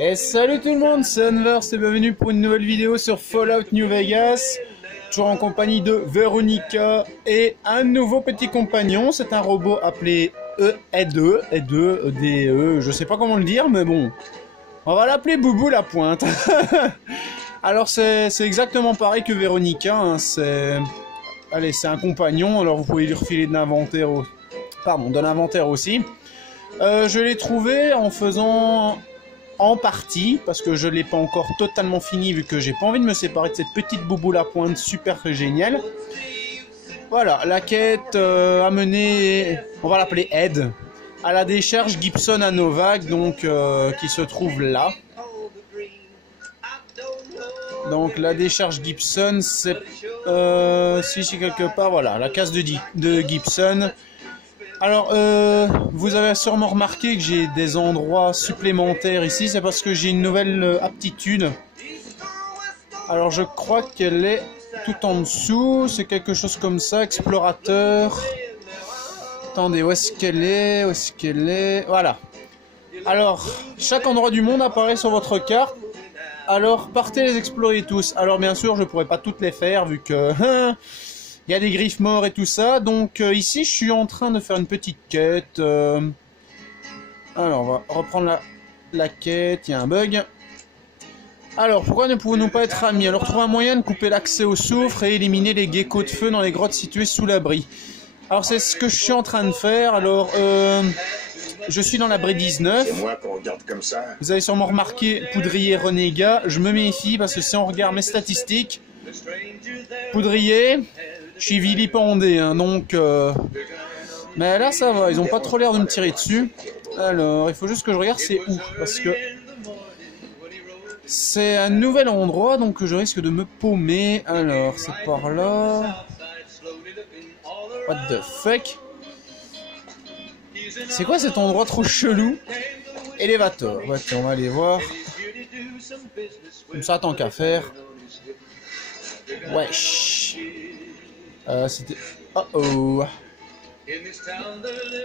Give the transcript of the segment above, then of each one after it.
Et salut tout le monde, c'est Unverse et bienvenue pour une nouvelle vidéo sur Fallout New Vegas. Toujours en compagnie de Veronica et un nouveau petit compagnon. C'est un robot appelé Ede, je sais pas comment le dire, mais bon. On va l'appeler Boubou la pointe. Alors c'est exactement pareil que Veronica, hein. Allez, c'est un compagnon, alors vous pouvez lui refiler de l'inventaire aussi. Je l'ai trouvé en faisant en partie, parce que je ne l'ai pas encore totalement fini, vu que j'ai pas envie de me séparer de cette petite Boubou la pointe super géniale. Voilà, la quête a mené, on va l'appeler Ed, à la décharge Gibson à Novak, donc qui se trouve là. Donc la décharge Gibson, c'est si quelque part, voilà, la case de Gibson. Alors, vous avez sûrement remarqué que j'ai des endroits supplémentaires ici, c'est parce que j'ai une nouvelle aptitude. Alors, je crois qu'elle est tout en dessous, c'est quelque chose comme ça, explorateur. Attendez, où est-ce qu'elle est? Où est-ce qu'elle est? Voilà. Alors, chaque endroit du monde apparaît sur votre carte. Alors, partez les explorer tous. Alors, bien sûr, je pourrais pas toutes les faire, vu que... il y a des griffes morts et tout ça, donc ici je suis en train de faire une petite quête. Alors on va reprendre la quête, il y a un bug. Alors pourquoi ne pouvons-nous pas être amis? Alors trouver un moyen de couper l'accès au soufre et éliminer les geckos de feu dans les grottes situées sous l'abri. Alors c'est ce que je suis en train de faire, alors je suis dans l'abri 19. Vous avez sûrement remarqué Poudrier Renégat, je me méfie parce que si on regarde mes statistiques, Poudrier... je suis vilipendé, hein, donc... Mais là, ça va, ils ont pas trop l'air de me tirer dessus. Alors, il faut juste que je regarde c'est où, parce que... c'est un nouvel endroit, donc je risque de me paumer. Alors, c'est par là... What the fuck? C'est quoi cet endroit trop chelou? Elevator. Ouais, on va aller voir. Comme ça, tant qu'à faire. Wesh. C'était... Oh oh.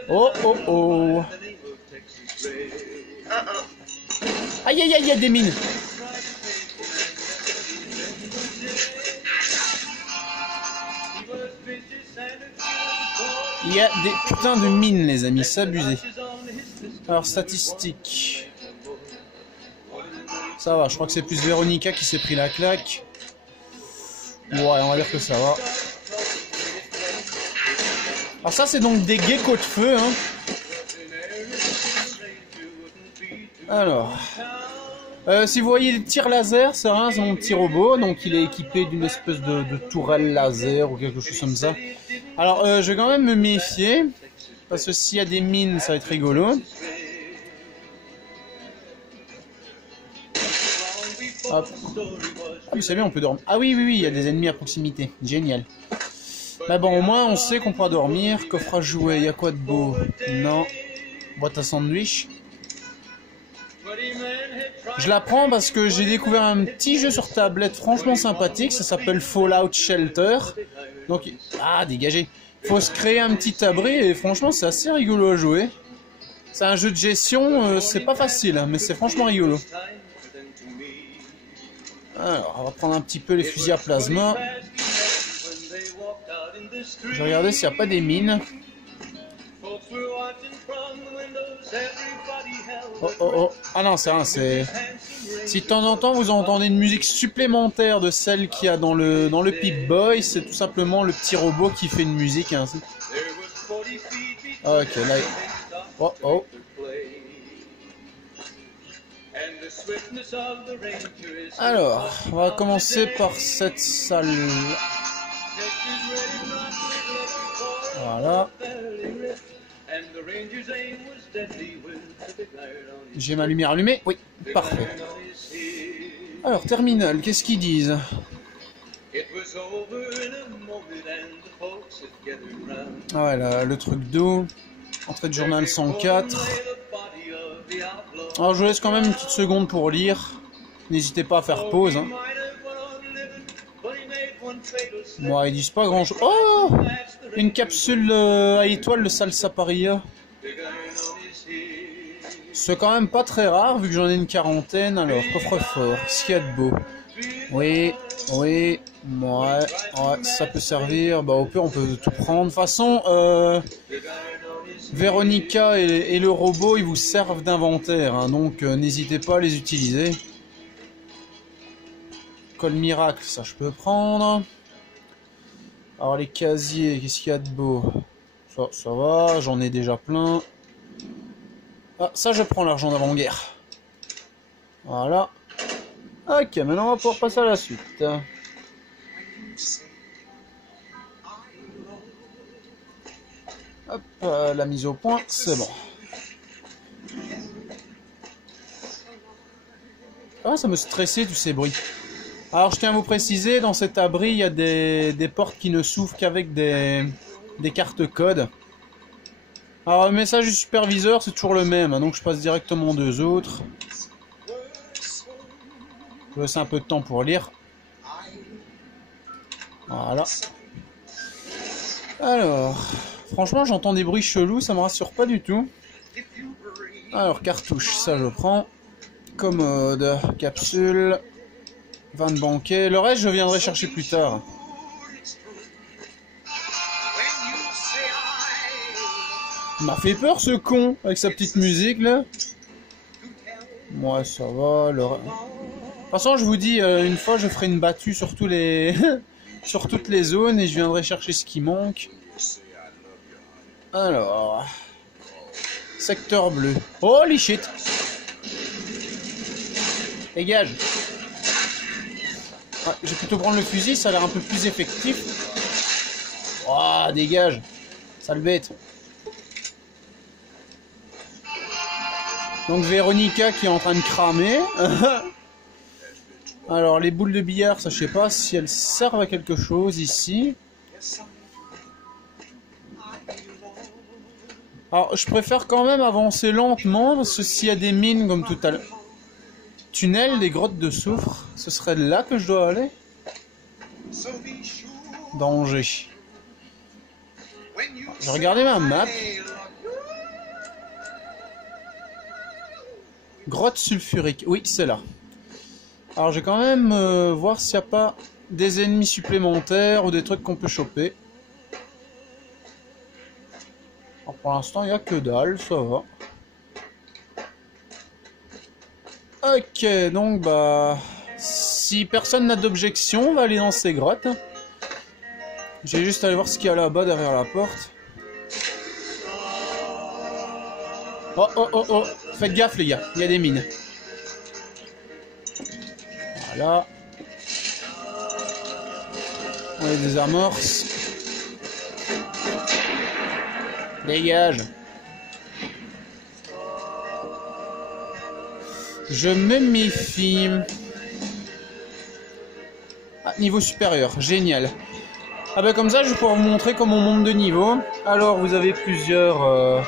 Oh oh oh. Aïe aïe aïe, il y a des mines. Il y a des putains de mines, les amis, c'est abusé. Alors, statistiques. Ça va, je crois que c'est plus Veronica qui s'est pris la claque. Ouais, on va dire que ça va. Alors ça c'est donc des geckos de feu, hein. Alors, si vous voyez les tirs laser, c'est mon petit robot, donc il est équipé d'une espèce de tourelle laser ou quelque chose comme ça. Alors je vais quand même me méfier, parce que s'il y a des mines ça va être rigolo. Hop. Ah oui, c'est bien, on peut dormir. Ah oui, il y a des ennemis à proximité. Génial. Mais bon, au moins, on sait qu'on pourra dormir. Coffre à jouer, il y a quoi de beau? Non. Boîte à sandwich. Je la prends parce que j'ai découvert un petit jeu sur tablette franchement sympathique. Ça s'appelle Fallout Shelter. Donc, ah, dégagez. Faut se créer un petit abri et franchement, c'est assez rigolo à jouer. C'est un jeu de gestion, c'est pas facile, hein, mais c'est franchement rigolo. Alors, on va prendre un petit peu les fusils à plasma. Je vais regarder s'il n'y a pas des mines. Oh oh oh. Ah non, c'est rien, c'est... si de temps en temps vous entendez une musique supplémentaire de celle qu'il y a dans le Pip-Boy, c'est tout simplement le petit robot qui fait une musique ainsi. Ok, là... Oh oh. Alors, on va commencer par cette salle. Voilà. J'ai ma lumière allumée? Oui, parfait. Alors, terminal, qu'est-ce qu'ils disent? Ah ouais, là, le truc d'eau. Entrée de journal 104. Alors je vous laisse quand même une petite seconde pour lire. N'hésitez pas à faire pause. Hein. Moi, ils disent pas grand chose. Oh, une capsule à étoile de Salsa Paria. C'est quand même pas très rare vu que j'en ai une quarantaine. Alors, coffre-fort, ce qu'il y a de beau. Oui, oui, ouais, ça peut servir. Bah, au pire, on peut tout prendre. De toute façon, Véronica et le robot, ils vous servent d'inventaire. Hein, donc, n'hésitez pas à les utiliser. Colle miracle, ça je peux prendre. Alors, les casiers, qu'est-ce qu'il y a de beau? Ça va, j'en ai déjà plein. Ah, ça, je prends l'argent d'avant-guerre. Voilà. Ok, maintenant on va pouvoir passer à la suite. Hop, la mise au point, c'est bon. Ah, ça me stressait tous ces bruits. Alors, je tiens à vous préciser, dans cet abri, il y a des portes qui ne s'ouvrent qu'avec des cartes code. Alors, le message du superviseur, c'est toujours le même, hein, donc je passe directement aux deux autres. Je laisse un peu de temps pour lire. Voilà. Alors, franchement, j'entends des bruits chelous, ça me rassure pas du tout. Alors, cartouche, ça je prends. Commode, capsule, vin de banquet. Le reste, je viendrai chercher plus tard. Il m'a fait peur ce con, avec sa petite musique là. Ouais, ça va. De toute façon, je vous dis, une fois, je ferai une battue sur tous les... sur toutes les zones et je viendrai chercher ce qui manque. Alors... Secteur bleu. Holy shit! Dégage! Ouais, je vais plutôt prendre le fusil, ça a l'air un peu plus effectif. Oh, dégage! Sale bête! Donc Véronica qui est en train de cramer. Alors les boules de billard, ça je sais pas si elles servent à quelque chose ici. Alors je préfère quand même avancer lentement parce que s'il y a des mines comme tout à l'heure. Tunnel des grottes de soufre, ce serait là que je dois aller. Danger. J'ai regardé ma map. Grotte sulfurique, oui c'est là. Alors je vais quand même voir s'il n'y a pas des ennemis supplémentaires ou des trucs qu'on peut choper. Alors pour l'instant il n'y a que dalle, ça va. Ok, donc bah... si personne n'a d'objection, on va aller dans ces grottes. Je vais juste aller voir ce qu'il y a là-bas derrière la porte. Oh oh oh oh, faites gaffe les gars, il y a des mines. Voilà. On les désamorce. Dégage. Je me méfie. Ah, niveau supérieur, génial. Ah bah comme ça je vais pouvoir vous montrer comment on monte de niveau. Alors vous avez plusieurs...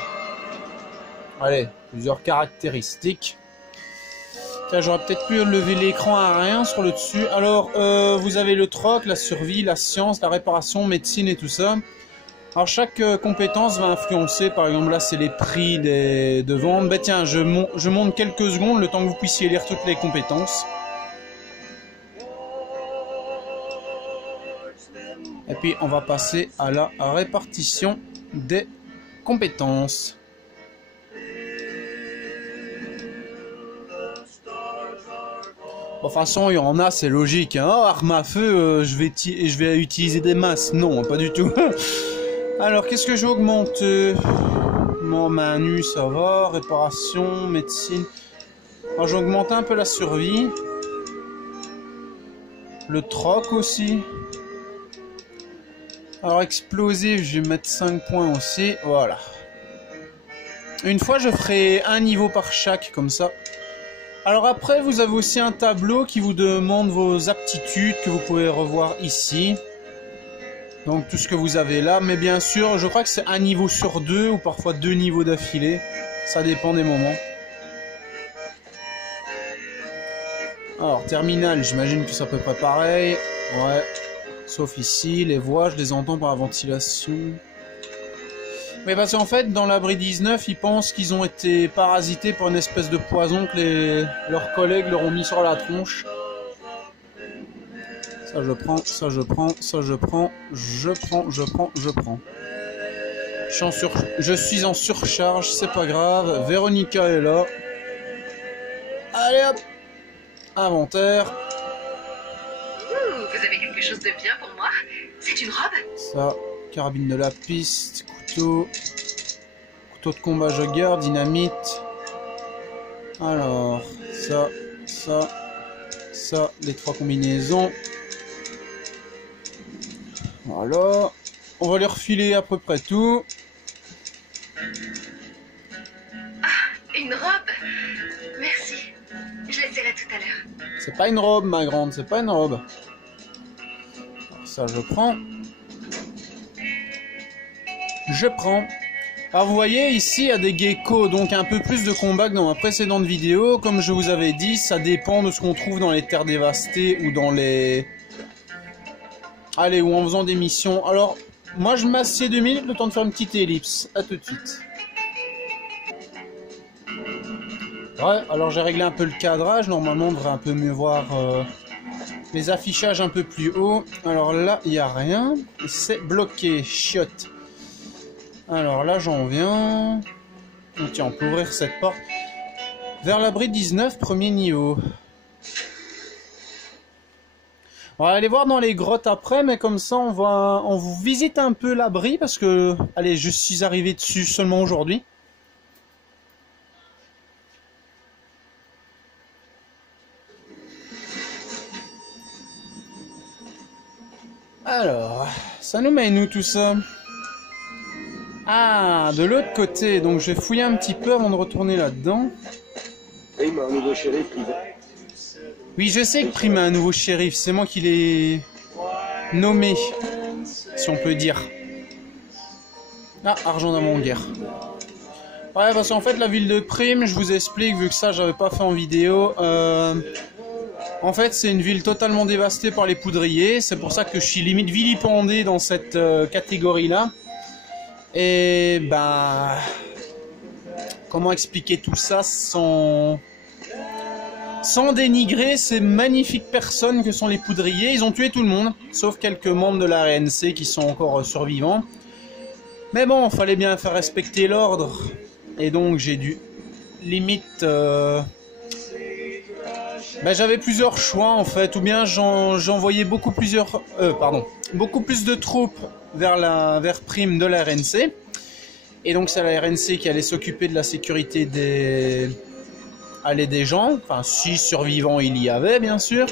plusieurs caractéristiques. Tiens, j'aurais peut-être pu lever l'écran à rien sur le dessus. Alors, vous avez le troc, la survie, la science, la réparation, médecine et tout ça. Alors, chaque compétence va influencer, par exemple, là, c'est les prix de vente. Ben tiens, je monte quelques secondes, le temps que vous puissiez lire toutes les compétences. Et puis, on va passer à la répartition des compétences. De toute façon, il y en a, c'est logique. Hein. Oh, arme à feu, je vais utiliser des masses. Non, pas du tout. Alors, qu'est-ce que je vais augmenter? Mon main nue, ça va. Réparation, médecine. Alors, je vais augmenter un peu la survie. Le troc aussi. Alors, explosif, je vais mettre 5 points aussi. Voilà. Une fois, je ferai un niveau par chaque, comme ça. Alors après, vous avez aussi un tableau qui vous demande vos aptitudes que vous pouvez revoir ici. Donc tout ce que vous avez là. Mais bien sûr, je crois que c'est un niveau sur deux ou parfois 2 niveaux d'affilée. Ça dépend des moments. Alors, terminal, j'imagine que c'est à peu près pareil. Ouais. Sauf ici, les voix, je les entends par la ventilation. Mais parce qu'en fait, dans l'abri 19, ils pensent qu'ils ont été parasités par une espèce de poison que leurs collègues leur ont mis sur la tronche. Ça je prends, ça je prends, ça je prends, je prends. Je suis en surcharge, c'est pas grave. Véronica est là. Allez hop, inventaire. Vous avez quelque chose de bien pour moi? C'est une robe? Ça, carabine de la piste, couteau de combat jogger, dynamite. Alors, ça, les 3 combinaisons. Voilà, on va lui refiler à peu près tout. Ah, une robe? Merci, je l'essaierai tout à l'heure. C'est pas une robe, ma grande, c'est pas une robe. Alors ça, je prends. Je prends. Alors vous voyez, ici, il y a des geckos, donc un peu plus de combat que dans ma précédente vidéo. Comme je vous avais dit, ça dépend de ce qu'on trouve dans les terres dévastées ou dans les... Allez, ou en faisant des missions. Alors, moi, je m'assieds 2 minutes, le temps de faire une petite ellipse. À tout de suite. Ouais, alors j'ai réglé un peu le cadrage. Normalement, on devrait un peu mieux voir les affichages un peu plus haut. Alors là, il n'y a rien. C'est bloqué. Chiotte. Alors là, j'en viens. Donc, tiens, on peut ouvrir cette porte. Vers l'abri 19, premier niveau. On va aller voir dans les grottes après, mais comme ça, on vous visite un peu l'abri parce que, allez, je suis arrivé dessus seulement aujourd'hui. Alors, ça nous mène où tout ça? Ah, de l'autre côté, donc je vais fouiller un petit peu avant de retourner là-dedans. Prime, un nouveau shérif qui va. Oui, je sais que Prime a un nouveau shérif, c'est moi qui l'ai nommé, si on peut dire. Ah, argent d'avant-guerre. Ouais, parce qu'en fait, la ville de Prime, je vous explique, vu que ça, j'avais pas fait en vidéo. En fait, c'est une ville totalement dévastée par les poudriers. C'est pour ça que je suis limite vilipendé dans cette catégorie-là. Et ben... Comment expliquer tout ça sans dénigrer ces magnifiques personnes que sont les poudriers? Ils ont tué tout le monde, sauf quelques membres de la RNC qui sont encore survivants. Mais bon, fallait bien faire respecter l'ordre. Et donc j'ai dû limite... Ben, j'avais plusieurs choix en fait, ou bien j'envoyais beaucoup plus de troupes vers Prime de la RNC. Et donc c'est la RNC qui allait s'occuper de la sécurité des gens, enfin si survivants il y avait bien sûr.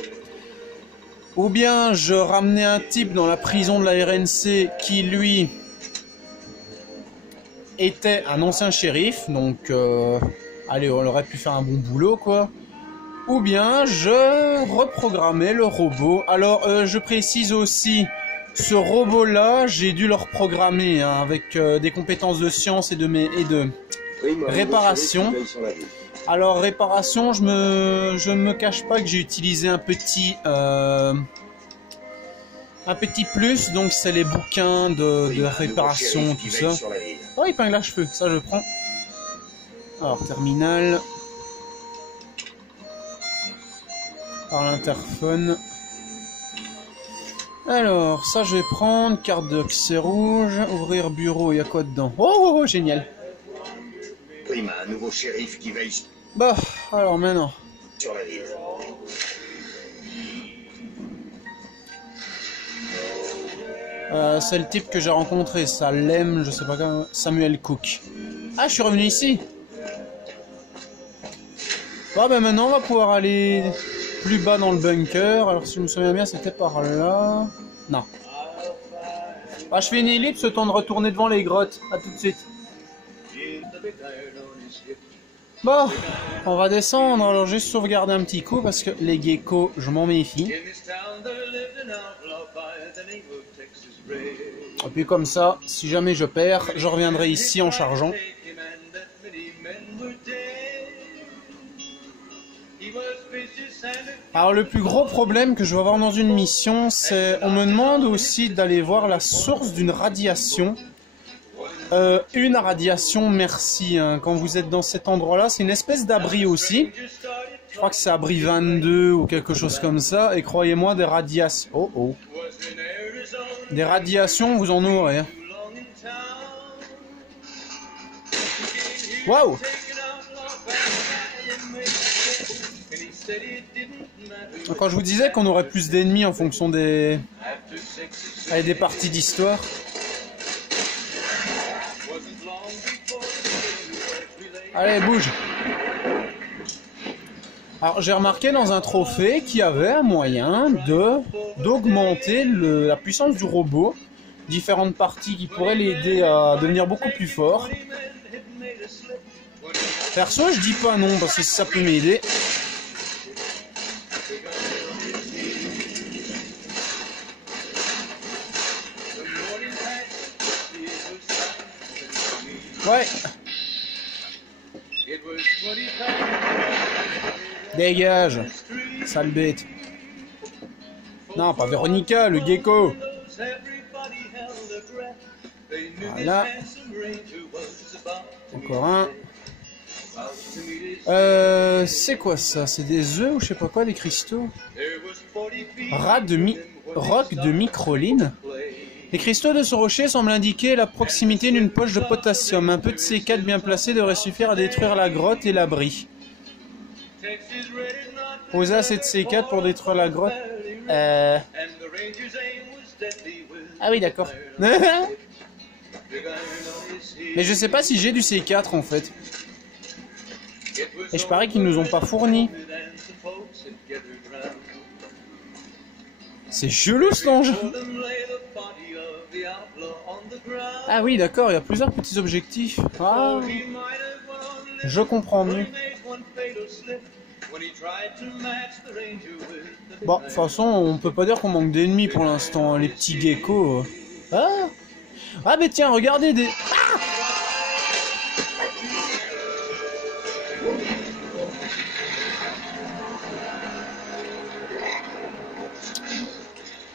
Ou bien je ramenais un type dans la prison de la RNC qui lui était un ancien shérif, donc allez, on aurait pu faire un bon boulot quoi. Ou bien je reprogrammais le robot. Alors je précise aussi, ce robot là j'ai dû le reprogrammer hein, avec des compétences de science et de réparation. Alors réparation, je ne me cache pas que j'ai utilisé un petit plus, donc c'est les bouquins de réparation, tout ça. Oh, épingle à cheveux, ça je prends. Alors terminal. Par l'interphone. Alors, ça je vais prendre, carte d'accès rouge, ouvrir bureau, il y a quoi dedans? Oh, génial. Prime, un nouveau shérif qui veille Bah, alors maintenant. sur la ville. C'est le type que j'ai rencontré, Salem, je sais pas comment, Samuel Cook. Ah, je suis revenu ici. Bon, ben maintenant on va pouvoir aller plus bas dans le bunker. Alors si je me souviens bien, c'était par là. Non. Ah, je fais une ellipse, le temps de retourner devant les grottes. A tout de suite. Bon, on va descendre. Alors juste sauvegarder un petit coup parce que les geckos, je m'en méfie. Et puis comme ça, si jamais je perds, je reviendrai ici en chargeant. Alors le plus gros problème que je vais avoir dans une mission, c'est on me demande aussi d'aller voir la source d'une radiation Une radiation, merci. Hein. Quand vous êtes dans cet endroit-là, c'est une espèce d'abri aussi. Je crois que c'est abri 22 ou quelque chose comme ça. Et croyez-moi, des radiations... Oh oh. Des radiations, vous en aurez. Hein. Waouh! Quand je vous disais qu'on aurait plus d'ennemis en fonction des... Allez, des parties d'histoire. Allez, bouge. Alors, j'ai remarqué dans un trophée qu'il y avait un moyen d'augmenter la puissance du robot. Différentes parties qui pourraient l'aider à devenir beaucoup plus fort. Perso, je dis pas non parce que ça peut m'aider. Ouais. Dégage, sale bête. Non, pas Véronica, le gecko. Voilà. Encore un. C'est quoi ça? C'est des œufs ou je sais pas quoi, des cristaux? Roc de microline. Les cristaux de ce rocher semblent indiquer la proximité d'une poche de potassium. Un peu de C4 bien placé devrait suffire à détruire la grotte et l'abri. Poser assez de C4 pour détruire la grotte. Ah oui, d'accord. Mais je sais pas si j'ai du C4 en fait. Et je parie qu'ils nous ont pas fourni. C'est chelou ce danger. Ah oui, d'accord, il y a plusieurs petits objectifs. Ah, je comprends mieux. Bon, de toute façon, on peut pas dire qu'on manque d'ennemis pour l'instant, les petits geckos. Ah, mais tiens, regardez des... Ah,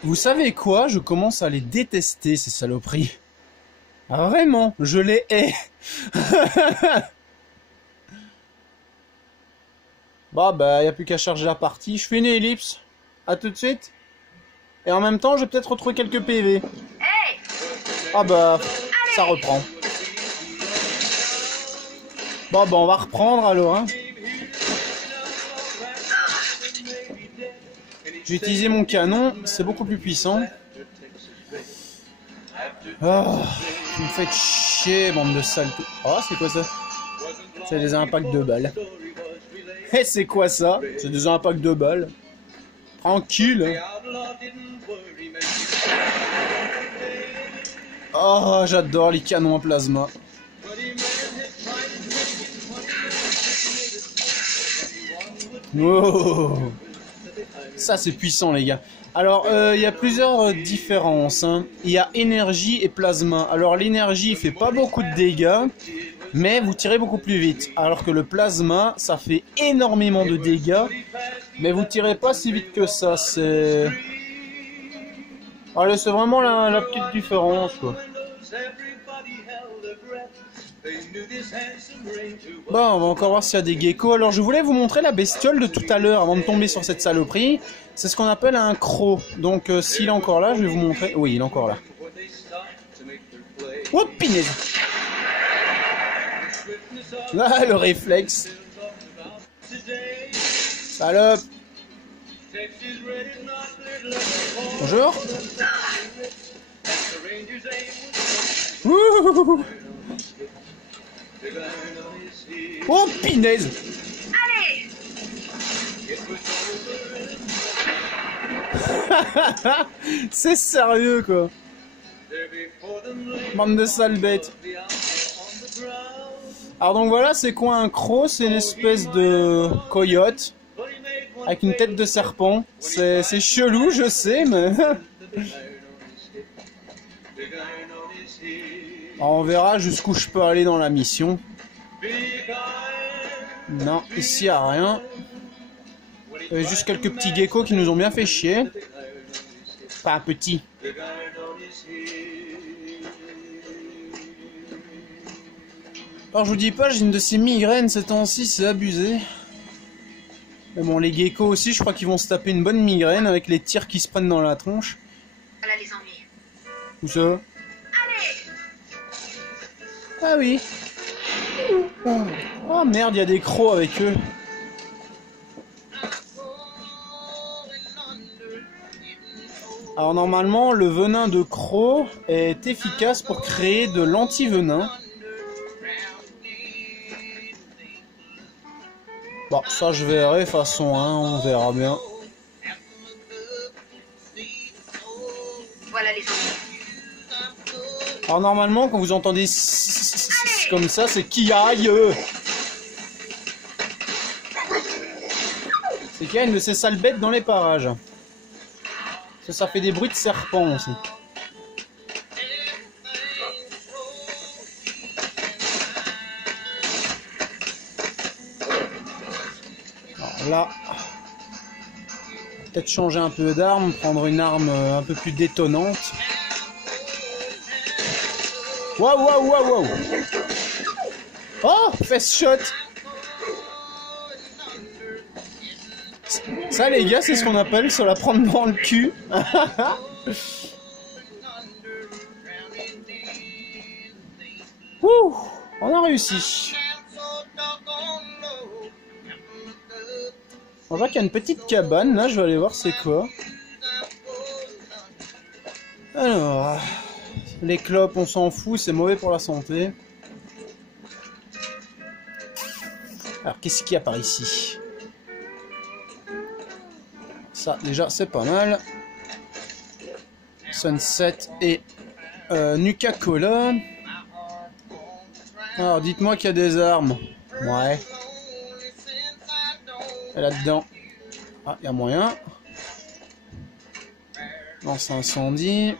vous savez quoi? Je commence à les détester, ces saloperies. Ah, vraiment, je les hais. Bah, y a plus qu'à charger la partie. Je fais une ellipse. À tout de suite. Et en même temps, je vais peut-être retrouver quelques PV. Ah bah, ça reprend. Bon, on va reprendre alors, hein. J'ai utilisé mon canon, c'est beaucoup plus puissant. Oh, vous me faites chier, bande de sales. Oh, c'est quoi ça? C'est des impacts de balles. Et c'est quoi ça? C'est des impacts de balles. Tranquille. Oh, j'adore les canons en plasma. Wow. Ça c'est puissant les gars. Alors il y a plusieurs différences. Hein. Il y a énergie et plasma. Alors l'énergie fait pas beaucoup de dégâts, mais vous tirez beaucoup plus vite. Alors que le plasma, ça fait énormément de dégâts, mais vous tirez pas si vite que ça. C'est... Allez, c'est vraiment la petite différence quoi. Bon, on va encore voir s'il y a des geckos. Alors je voulais vous montrer la bestiole de tout à l'heure avant de tomber sur cette saloperie. C'est ce qu'on appelle un croc. Donc s'il est encore là, je vais vous montrer. Oui, il est encore là. Oh, pinaise. Ah, le réflexe. Salope. Bonjour. Ouh. Oh, pinaise. Allez. C'est sérieux quoi. Bande de sales bêtes. Alors donc voilà, c'est quoi un croc? C'est une espèce de coyote avec une tête de serpent. C'est chelou, je sais, mais... Alors, on verra jusqu'où je peux aller dans la mission. Non, ici il n'y a rien. Il y a juste quelques petits geckos qui nous ont bien fait chier. Pas petits. Alors je vous dis pas, j'ai une de ces migraines ces temps-ci, c'est abusé. Mais bon, les geckos aussi, je crois qu'ils vont se taper une bonne migraine avec les tirs qui se prennent dans la tronche. Voilà les ennuis. Où ça? Allez! Ah oui. Oh merde, il y a des crocs avec eux. Alors normalement, le venin de croc est efficace pour créer de l'anti-venin. Bon, ça je verrai, de toute façon, hein, on verra bien. Voilà les ennuis. Alors normalement, quand vous entendez comme ça, c'est qui aille. C'est qu'il y a une de ces sales bêtes dans les parages. Ça fait des bruits de serpents aussi. Alors là, peut-être changer un peu d'arme, prendre une arme un peu plus détonnante. Waouh, waouh, waouh, waouh! Oh, face shot! Ça, les gars, c'est ce qu'on appelle se la prendre dans le cul. Ouh, on a réussi. On voit qu'il y a une petite cabane, là, je vais aller voir c'est quoi. Alors, les clopes, on s'en fout, c'est mauvais pour la santé. Alors, qu'est-ce qu'il y a par ici? Ça, déjà, c'est pas mal. Sunset et Nuka-Cola. Alors, dites-moi qu'il y a des armes. Ouais. Et là-dedans. Ah, il y a moyen. Lance incendie.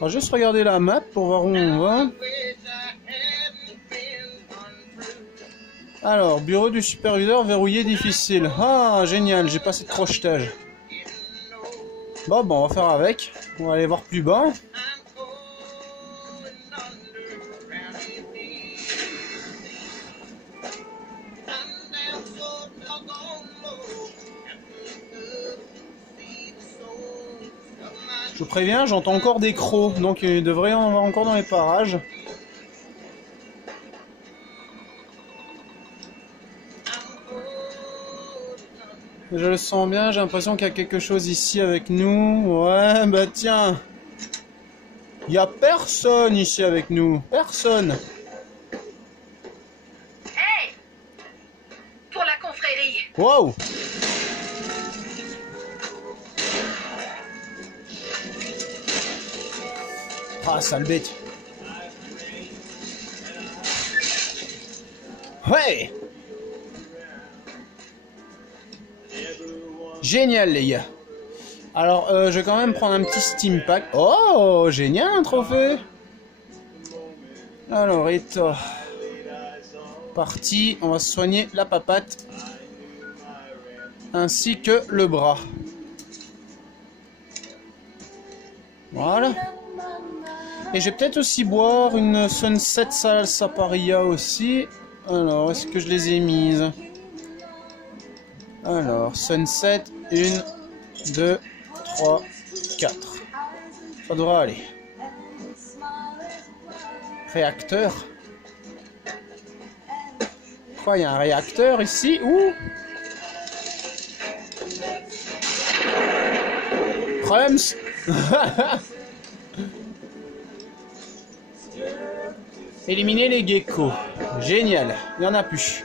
On va juste regarder la map pour voir où on va. Alors, bureau du superviseur verrouillé difficile. Ah, génial, j'ai passé de crochetage. Bon, on va faire avec. On va aller voir plus bas. Je vous préviens, j'entends encore des crocs, donc il devrait y en avoir encore dans les parages. Je le sens bien, j'ai l'impression qu'il y a quelque chose ici avec nous. Ouais, bah tiens. Il n'y a personne ici avec nous. Personne. Hey! Pour la confrérie. Wow. Ah, sale bête. Ouais. Génial les gars. Alors je vais quand même prendre un petit steam pack. Oh génial, un trophée. Alors état. Parti, on va se soigner la papate. Ainsi que le bras. Voilà. Et je vais peut-être aussi boire une Sunset Salsa Paria aussi. Alors, est-ce que je les ai mises? Alors, Sunset, 1, 2, 3, 4. Ça devrait aller. Réacteur. Quoi, il y a un réacteur ici? Ouh! Crumbs. Éliminer les geckos. Génial. Il n'y en a plus.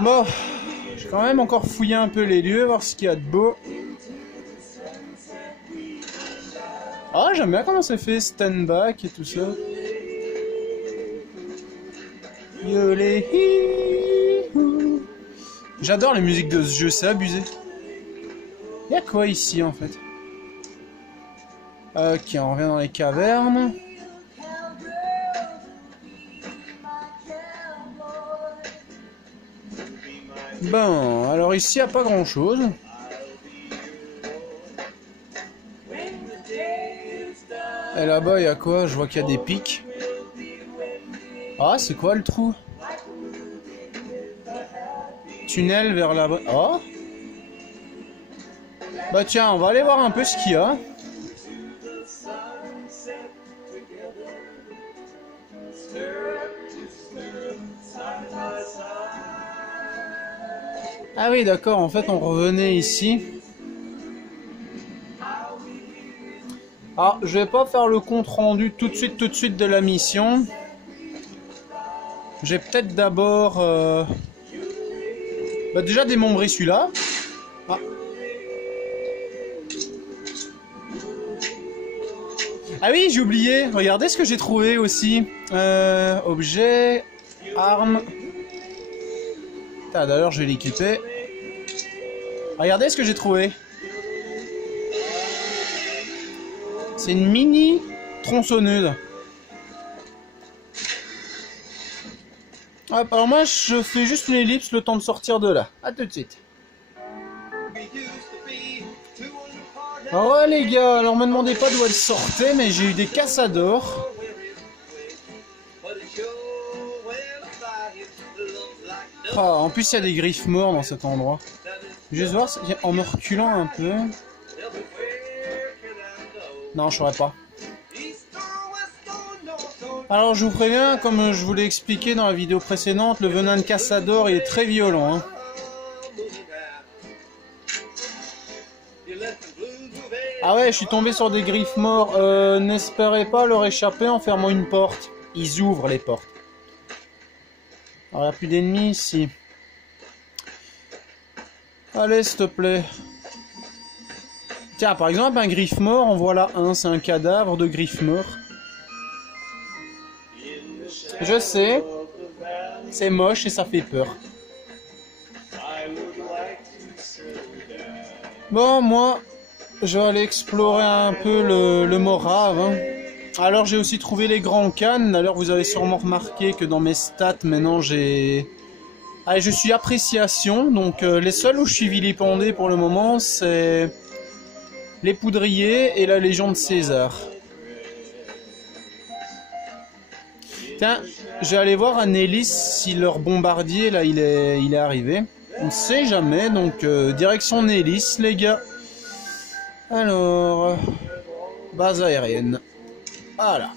Bon. Je vais quand même encore fouiller un peu les lieux, voir ce qu'il y a de beau. Ah, j'aime bien comment c'est fait, stand back et tout ça. J'adore les musiques de ce jeu, c'est abusé. Il y a quoi ici en fait? Ok, on revient dans les cavernes. Bon, alors ici, il n'y a pas grand chose. Et là-bas, il y a quoi? Je vois qu'il y a des pics. Ah, c'est quoi le trou? Tunnel vers là-bas. Oh! Bah tiens, on va aller voir un peu ce qu'il y a. Ah oui, d'accord, en fait, on revenait ici. Ah, je vais pas faire le compte rendu tout de suite de la mission. J'ai peut-être d'abord... Bah déjà démembrer celui-là. Ah. Ah oui, j'ai oublié. Regardez ce que j'ai trouvé aussi. Objet, arme. D'ailleurs, je vais l'équiper. Regardez ce que j'ai trouvé. C'est une mini tronçonneuse. Hop, alors moi, je fais juste une ellipse le temps de sortir de là. A tout de suite. Ah ouais les gars, alors me demandez pas d'où elle sortait, mais j'ai eu des cassadors. Ah, en plus il y a des griffes morts dans cet endroit. Je vais juste voir en me reculant un peu. Non, je saurais pas. Alors je vous préviens, comme je vous l'ai expliqué dans la vidéo précédente, le venin de cassador il est très violent. Hein. Ah ouais, je suis tombé sur des griffes morts. N'espérez pas leur échapper en fermant une porte. Ils ouvrent les portes. Alors il n'y a plus d'ennemis ici. Allez, s'il te plaît. Tiens, par exemple, un griffe mort, en voilà un. C'est un cadavre de griffe mort. Je sais. C'est moche et ça fait peur. Bon, moi, je vais aller explorer un peu le Morave. Hein. Alors, j'ai aussi trouvé les grands cannes. D'ailleurs, vous avez sûrement remarqué que dans mes stats, maintenant, j'ai... Allez, je suis appréciation. Donc, les seuls où je suis vilipendé pour le moment, c'est les poudriers et la Légion de César. Tiens, je vais aller voir à Nélis si leur bombardier, là, il est arrivé. On ne sait jamais, donc direction Nélis, les gars. Alors, base aérienne. Voilà.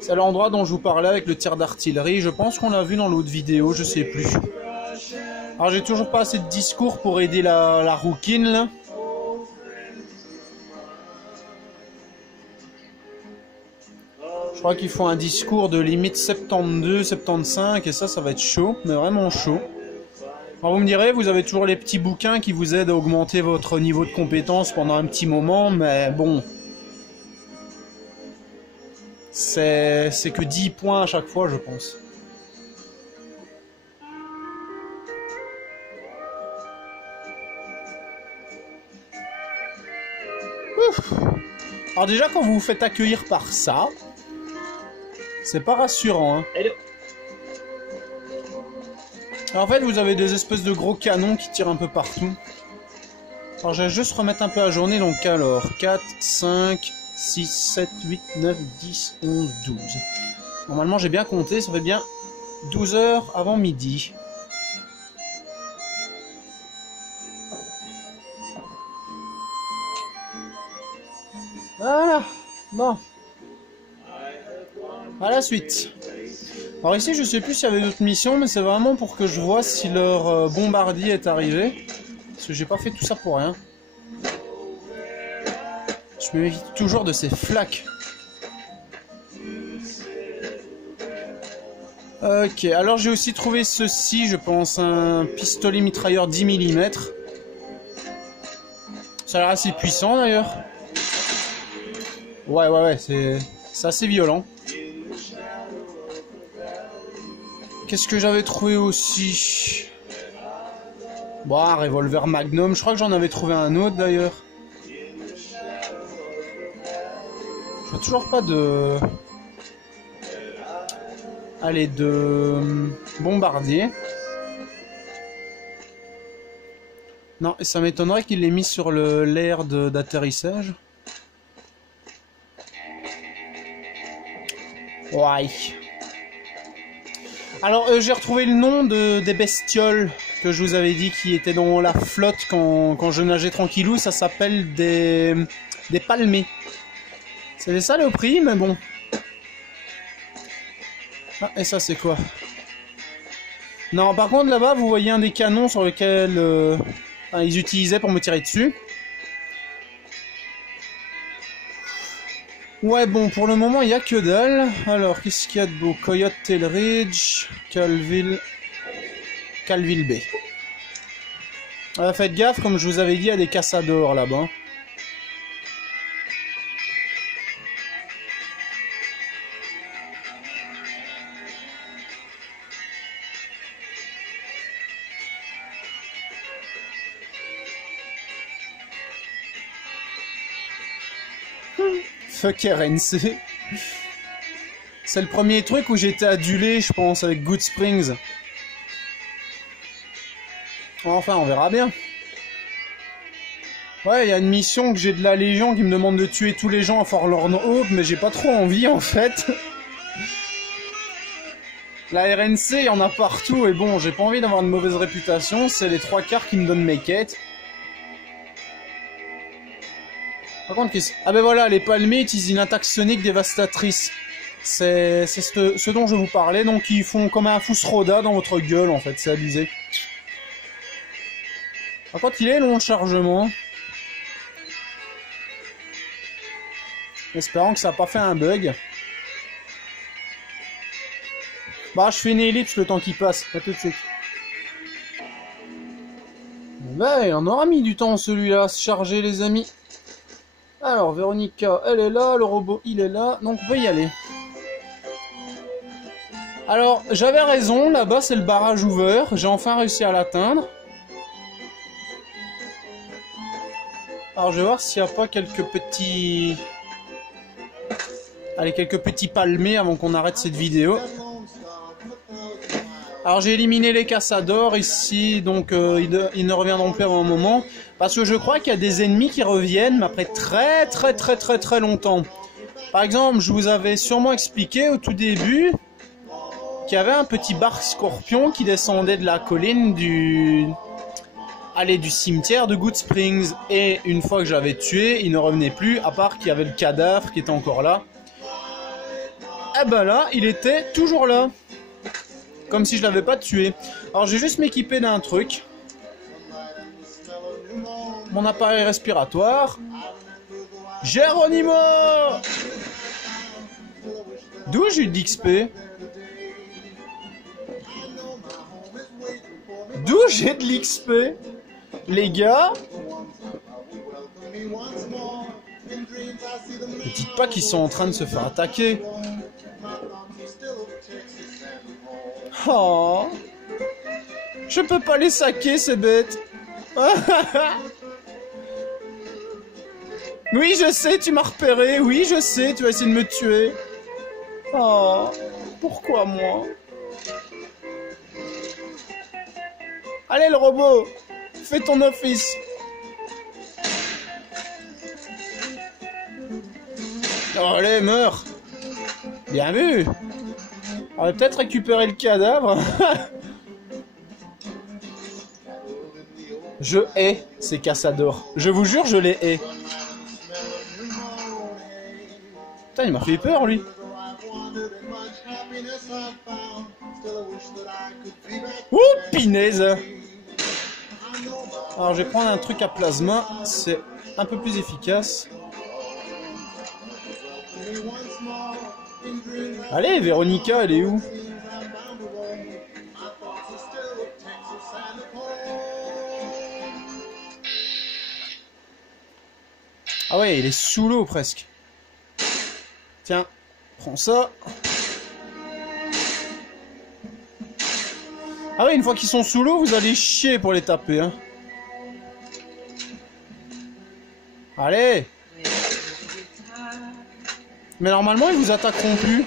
C'est l'endroit dont je vous parlais avec le tir d'artillerie. Je pense qu'on l'a vu dans l'autre vidéo, je sais plus. Alors, j'ai toujours pas assez de discours pour aider la rouquine, là. Je crois qu'il faut un discours de limite 72, 75, et ça va être chaud, mais vraiment chaud. Alors vous me direz, vous avez toujours les petits bouquins qui vous aident à augmenter votre niveau de compétence pendant un petit moment, mais bon. C'est que 10 points à chaque fois, je pense. Ouf. Alors déjà, quand vous vous faites accueillir par ça... C'est pas rassurant, hein. Alors, en fait, vous avez des espèces de gros canons qui tirent un peu partout. Alors, je vais juste remettre un peu la journée. Donc, alors, 4, 5, 6, 7, 8, 9, 10, 11, 12. Normalement, j'ai bien compté. Ça fait bien 12 heures avant midi. Voilà. Bon. À la suite. Alors ici, je sais plus s'il y avait d'autres missions, mais c'est vraiment pour que je vois si leur bombardier est arrivé. Parce que j'ai pas fait tout ça pour rien. Je me méfie toujours de ces flaques. Ok, alors j'ai aussi trouvé ceci, je pense, un pistolet mitrailleur 10 mm. Ça a l'air assez puissant d'ailleurs. Ouais, c'est assez violent. Qu'est-ce que j'avais trouvé aussi? Bon, un revolver Magnum. Je crois que j'en avais trouvé un autre d'ailleurs. Je vois toujours pas de... Allez, de... bombardier. Non, et ça m'étonnerait qu'il l'ait mis sur l'aire d'atterrissage. Ouais. Alors, j'ai retrouvé le nom des bestioles que je vous avais dit qui étaient dans la flotte quand je nageais tranquillou. Ça s'appelle des palmés. C'est des saloperies, mais bon. Ah, et ça, c'est quoi? Non, par contre, là-bas, vous voyez un des canons sur lequel ils utilisaient pour me tirer dessus. Ouais, bon, pour le moment, il n'y a que dalle. Alors, qu'est-ce qu'il y a de beau? Coyote Tail Ridge, Calville Bay. Faites gaffe, comme je vous avais dit, il y a des cassadors là-bas. Fuck RNC. C'est le premier truc où j'étais adulé, je pense, avec Good Springs. Enfin, on verra bien. Ouais, il y a une mission que j'ai de la Légion qui me demande de tuer tous les gens à Forlorn Hope, mais j'ai pas trop envie, en fait. La RNC, il y en a partout, et bon, j'ai pas envie d'avoir une mauvaise réputation, c'est les 3/4 qui me donnent mes quêtes. Par contre, ah ben voilà, les palmiers utilisent une attaque sonique dévastatrice. C'est ce dont je vous parlais, donc ils font comme un Fusroda dans votre gueule, en fait, c'est abusé. Par contre, il est long le chargement. Espérant que ça n'a pas fait un bug. Bah, je fais une ellipse le temps qui passe, pas tout de suite. Bah, il en aura mis du temps celui-là à se charger, les amis. Alors, Véronica, elle est là, le robot, il est là, donc on peut y aller. Alors, j'avais raison, là-bas c'est le barrage ouvert, j'ai enfin réussi à l'atteindre. Alors, je vais voir s'il n'y a pas quelques petits... Allez, quelques petits palmés avant qu'on arrête cette vidéo. Alors, j'ai éliminé les cassadors ici, donc ils ne reviendront plus avant un moment. Parce que je crois qu'il y a des ennemis qui reviennent, mais après très longtemps. Par exemple, je vous avais sûrement expliqué au tout début qu'il y avait un petit bar scorpion qui descendait de la colline du cimetière de Good Springs. Et une fois que je l'avais tué, il ne revenait plus, à part qu'il y avait le cadavre qui était encore là. Et ben là, il était toujours là. Comme si je l'avais pas tué. Alors, je vais juste m'équiper d'un truc. Mon appareil respiratoire. Geronimo! D'où j'ai eu de l'XP? D'où j'ai de l'XP? Les gars? Ne dites pas qu'ils sont en train de se faire attaquer. Oh! Je peux pas les saquer, ces bêtes. Oui, je sais, tu m'as repéré. Oui, je sais, tu vas essayer de me tuer. Oh, pourquoi moi? Allez, le robot, fais ton office. Oh, allez, meurs. Bien vu. On va peut-être récupérer le cadavre. Je hais ces cassadors. Je vous jure, je les hais. Putain, il m'a fait peur, lui. Ouh, pinaise. Alors, je vais prendre un truc à plasma. C'est un peu plus efficace. Allez, Véronica, elle est où? Ah ouais, il est sous l'eau presque. Tiens, prends ça. Ah ouais, une fois qu'ils sont sous l'eau, vous allez chier pour les taper, hein. Allez. Mais normalement, ils vous attaqueront plus.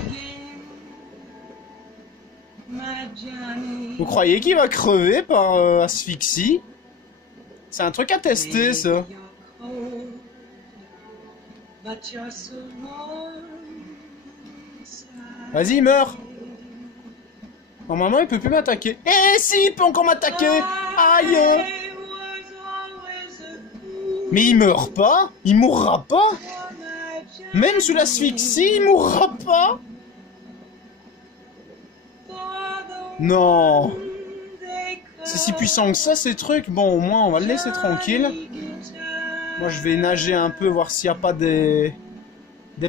Vous croyez qu'il va crever par asphyxie? C'est un truc à tester, ça. Vas-y, meurs. Normalement, il peut plus m'attaquer. Eh si, il peut encore m'attaquer. Aïe. Mais il meurt pas. Il mourra pas. Même sous l'asphyxie, il mourra pas. Non. C'est si puissant que ça, ces trucs. Bon, au moins, on va le laisser tranquille. Moi, je vais nager un peu, voir s'il n'y a pas des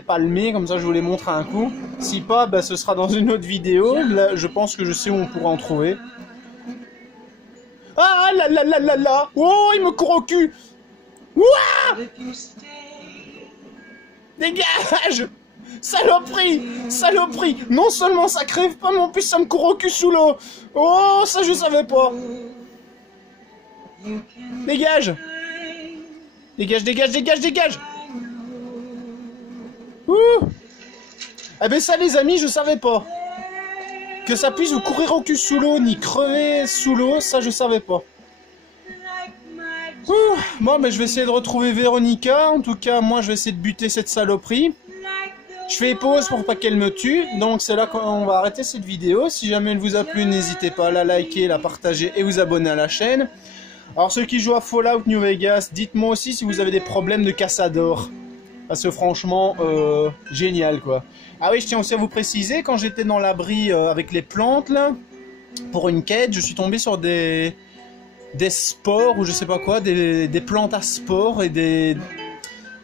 palmiers. Comme ça, je vous les montre un coup. Si pas, ben, ce sera dans une autre vidéo. Là, je pense que je sais où on pourra en trouver. Ah là là là là là. Oh, il me court au cul. Ouah! Dégage! Saloperie! Saloperie! Non seulement ça crève pas, mais en plus ça me court au cul sous l'eau! Oh, ça je savais pas! Dégage! Dégage, dégage, dégage, dégage! Ouh! Eh ben ça les amis, je savais pas! Que ça puisse vous courir au cul sous l'eau, ni crever sous l'eau, ça je savais pas. Ouh, bon, mais je vais essayer de retrouver Véronica. En tout cas, moi, je vais essayer de buter cette saloperie. Je fais pause pour pas qu'elle me tue. Donc, c'est là qu'on va arrêter cette vidéo. Si jamais elle vous a plu, n'hésitez pas à la liker, la partager et vous abonner à la chaîne. Alors, ceux qui jouent à Fallout New Vegas, dites-moi aussi si vous avez des problèmes de cassador. Parce que franchement, génial, quoi. Ah oui, je tiens aussi à vous préciser, quand j'étais dans l'abri avec les plantes, là, pour une quête, je suis tombé sur des spores ou je sais pas quoi, des plantes à spores et des...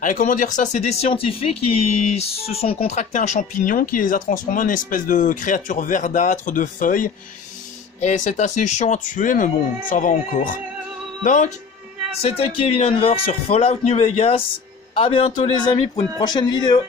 Allez, comment dire ça? C'est des scientifiques qui se sont contractés un champignon qui les a transformés en une espèce de créature verdâtre de feuilles. Et c'est assez chiant à tuer, mais bon, ça va encore. Donc, c'était Kevin Unver sur Fallout New Vegas. À bientôt les amis pour une prochaine vidéo.